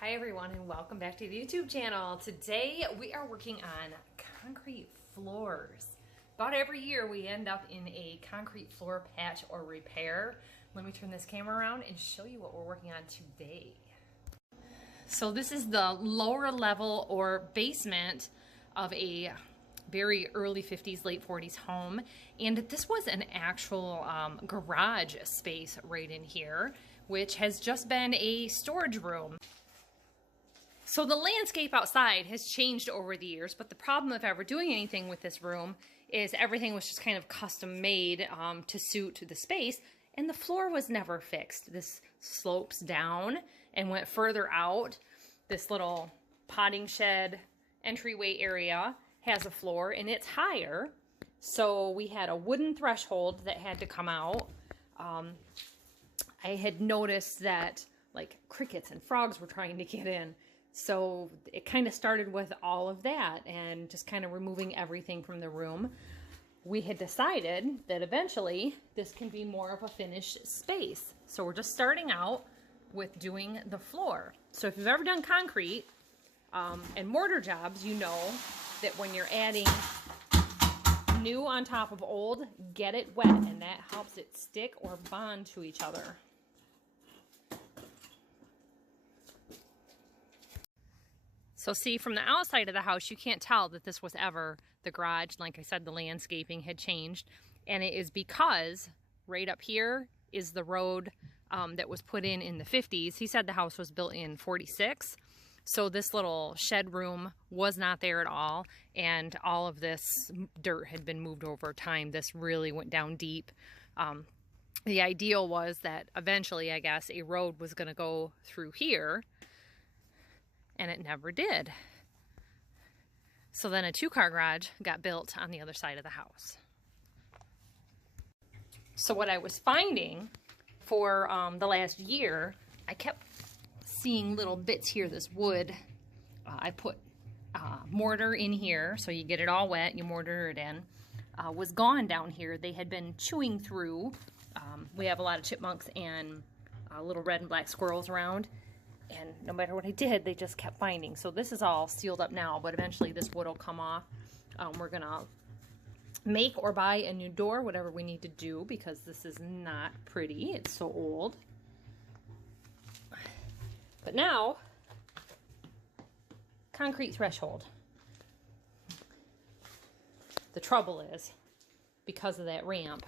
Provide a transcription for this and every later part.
Hi everyone and welcome back to the YouTube channel. Today we are working on concrete floors. About every year we end up in a concrete floor patch or repair. Let me turn this camera around and show you what we're working on today. So this is the lower level or basement of a very early 50s, late 40s home. And this was an actual garage space right in here, which has just been a storage room. So the landscape outside has changed over the years, but the problem of ever doing anything with this room is everything was just kind of custom made to suit the space, and the floor was never fixed. This slopes down and went further out. This little potting shed entryway area has a floor and it's higher, so we had a wooden threshold that had to come out. I had noticed that like crickets and frogs were trying to get in. So it kind of started with all of that and just kind of removing everything from the room. We had decided that eventually this can be more of a finished space. So we're just starting out with doing the floor. So if you've ever done concrete and mortar jobs, you know that when you're adding new on top of old, get it wet, and that helps it stick or bond to each other. So see, from the outside of the house, you can't tell that this was ever the garage. Like I said, the landscaping had changed. And it is because right up here is the road that was put in the 50s. He said the house was built in 46. So this little shed room was not there at all. And all of this dirt had been moved over time. This really went down deep. The ideal was that eventually, I guess, a road was going to go through here. And it never did. So then a two-car garage got built on the other side of the house. So what I was finding for the last year, I kept seeing little bits here, this wood. I put mortar in here, so you get it all wet, you mortar it in. Was gone down here. They had been chewing through. We have a lot of chipmunks and little red and black squirrels around. And no matter what I did, they just kept finding. So this is all sealed up now, but eventually this wood will come off. We're gonna make or buy a new door, whatever we need to do, because this is not pretty. It's so old. But now, concrete threshold. The trouble is, because of that ramp,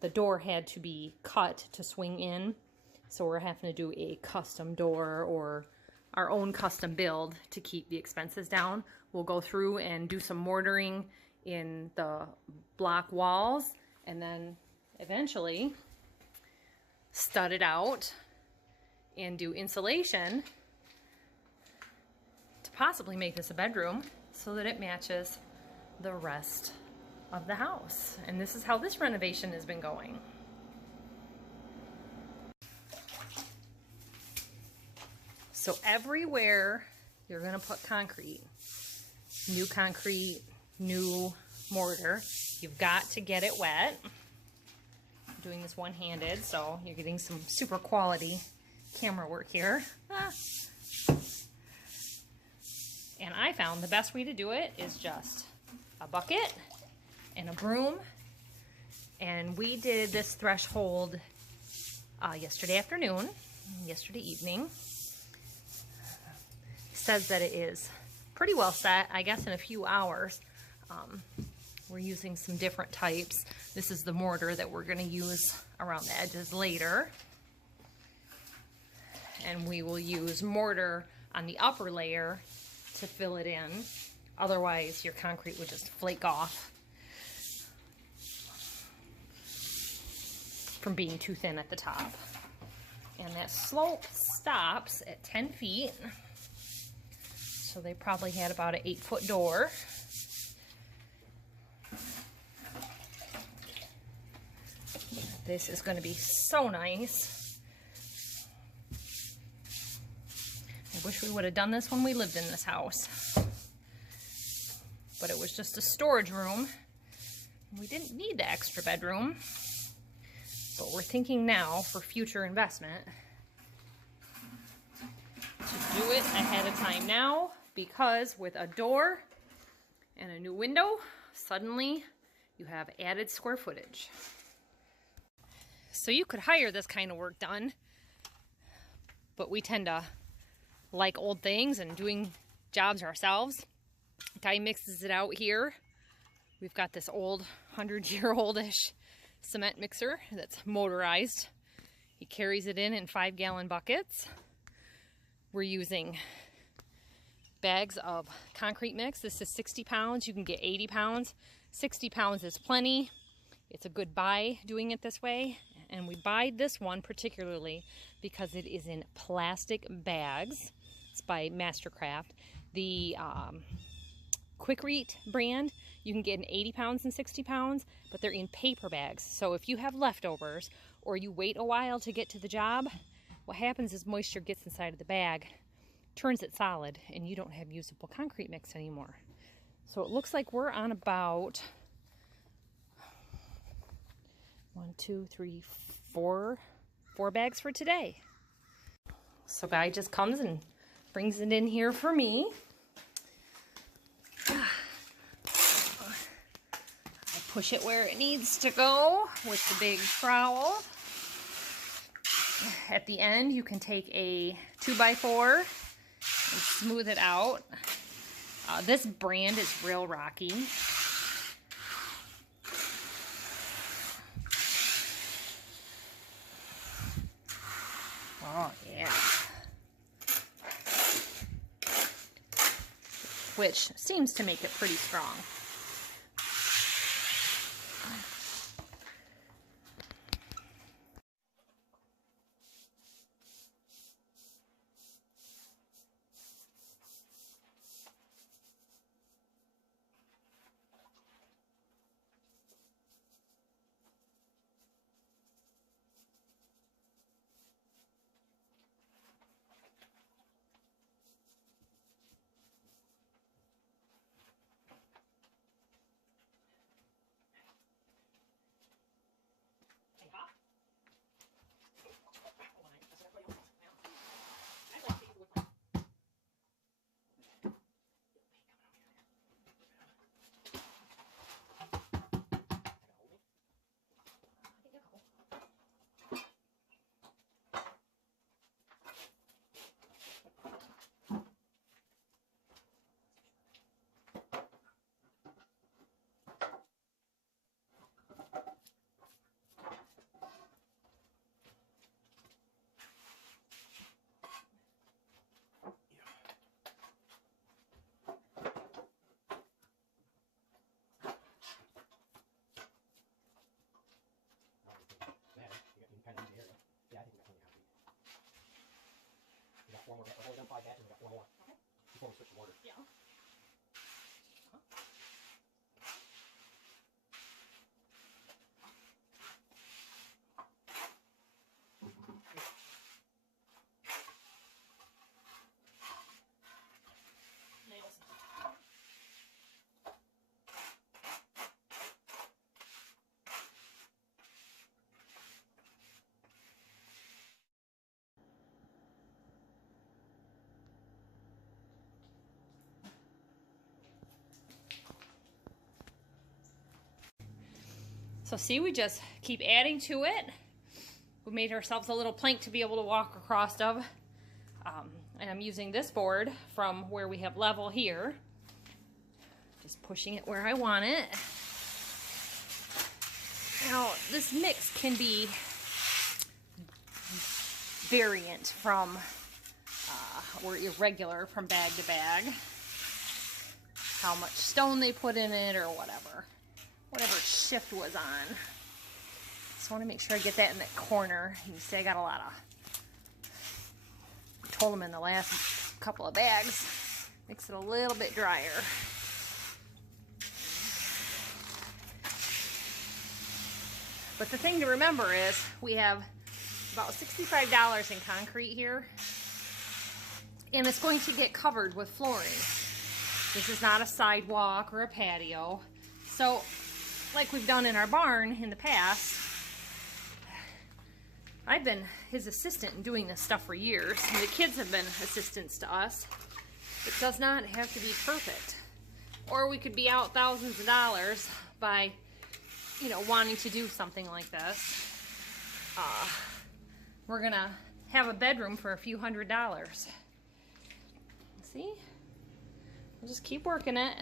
the door had to be cut to swing in. So we're having to do a custom door or our own custom build to keep the expenses down. We'll go through and do some mortaring in the block walls and then eventually stud it out and do insulation to possibly make this a bedroom so that it matches the rest of the house. And this is how this renovation has been going. So everywhere you're going to put concrete, new mortar, you've got to get it wet. I'm doing this one-handed, so you're getting some super quality camera work here. And I found the best way to do it is just a bucket and a broom. And we did this threshold yesterday evening. Says that it is pretty well set, I guess, in a few hours. We're using some different types. This is the mortar that we're going to use around the edges later. And we will use mortar on the upper layer to fill it in. Otherwise, your concrete would just flake off from being too thin at the top. And that slope stops at 10 feet. So they probably had about an 8-foot door. This is going to be so nice. I wish we would have done this when we lived in this house. But it was just a storage room. We didn't need the extra bedroom. But we're thinking now for future investment to do it ahead of time now, because with a door and a new window, suddenly you have added square footage. So you could hire this kind of work done, but we tend to like old things and doing jobs ourselves. Guy mixes it out here. We've got this old 100-year-old-ish cement mixer that's motorized. He carries it in 5-gallon buckets. We're using bags of concrete mix. This is 60 pounds. You can get 80 pounds. 60 pounds is plenty. It's a good buy doing it this way. And we buy this one particularly because it is in plastic bags. It's by Mastercraft. The Quikrete brand, you can get in 80 pounds and 60 pounds, but they're in paper bags. So if you have leftovers or you wait a while to get to the job, what happens is moisture gets inside of the bag, turns it solid, and you don't have usable concrete mix anymore. So it looks like we're on about 4 bags for today. So Guy just comes and brings it in here for me. I push it where it needs to go with the big trowel. At the end, you can take a 2x4 and smooth it out. This brand is real rocky. Oh, yeah. Which seems to make it pretty strong. One more. I've only done 5 batches. We got 4 more. Okay. Before we switch to mortar. Yeah. So see, we just keep adding to it. We made ourselves a little plank to be able to walk across of. And I'm using this board from where we have level here. Just pushing it where I want it. Now, this mix can be variant from, or irregular from bag to bag. How much stone they put in it or whatever shift was on. Just want to make sure I get that in that corner. You see I got a lot of, I told them in the last couple of bags, makes it a little bit drier. But the thing to remember is we have about $65 in concrete here, and it's going to get covered with flooring. This is not a sidewalk or a patio. So, like we've done in our barn in the past, I've been his assistant in doing this stuff for years, and the kids have been assistants to us. It does not have to be perfect. Or we could be out thousands of dollars by, you know, wanting to do something like this. We're gonna have a bedroom for a few $100s. See? We'll just keep working it.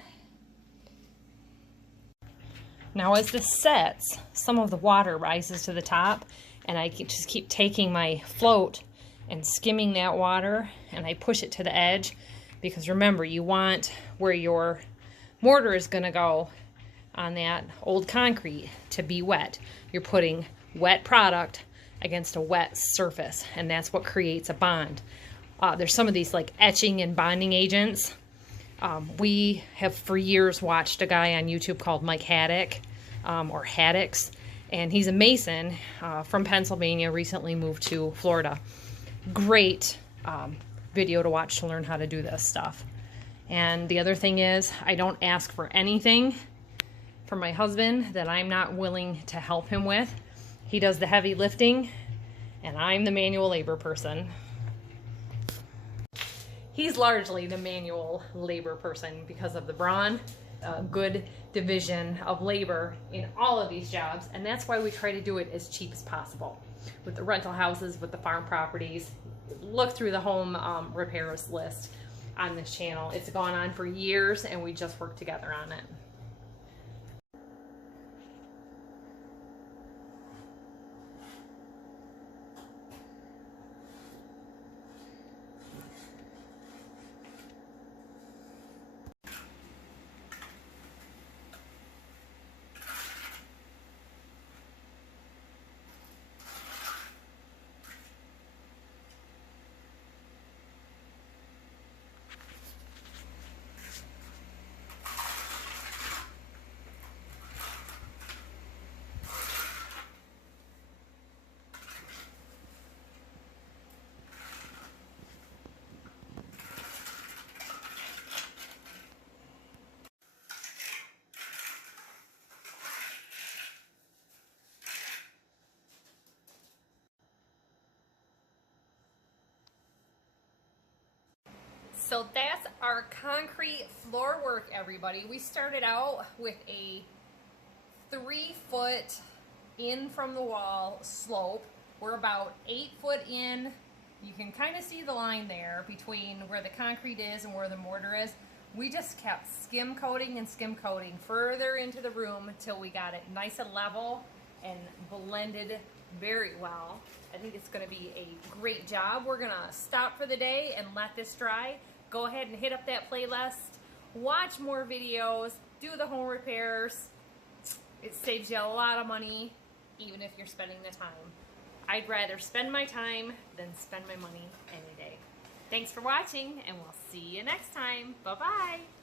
Now as this sets, some of the water rises to the top, and I just keep taking my float and skimming that water, and I push it to the edge, because remember, you want where your mortar is going to go on that old concrete to be wet. You're putting wet product against a wet surface, and that's what creates a bond. There's some of these like etching and bonding agents. We have for years watched a guy on YouTube called Mike Haddock, or Haddocks, and he's a mason from Pennsylvania, recently moved to Florida. Great video to watch to learn how to do this stuff. And the other thing is, I don't ask for anything from my husband that I'm not willing to help him with. He does the heavy lifting, and I'm the manual labor person. He's largely the manual labor person because of the brawn, good division of labor in all of these jobs, and that's why we try to do it as cheap as possible. With the rental houses, with the farm properties, look through the home repairs list on this channel. It's gone on for years, and we just work together on it. So that's our concrete floor work, everybody. We started out with a 3-foot in from the wall slope. We're about 8 foot in. You can kind of see the line there between where the concrete is and where the mortar is. We just kept skim coating and skim coating further into the room until we got it nice and level and blended very well. I think it's going to be a great job. We're going to stop for the day and let this dry. Go ahead and hit up that playlist, watch more videos, do the home repairs. It saves you a lot of money, even if you're spending the time. I'd rather spend my time than spend my money any day. Thanks for watching, and we'll see you next time. Bye-bye.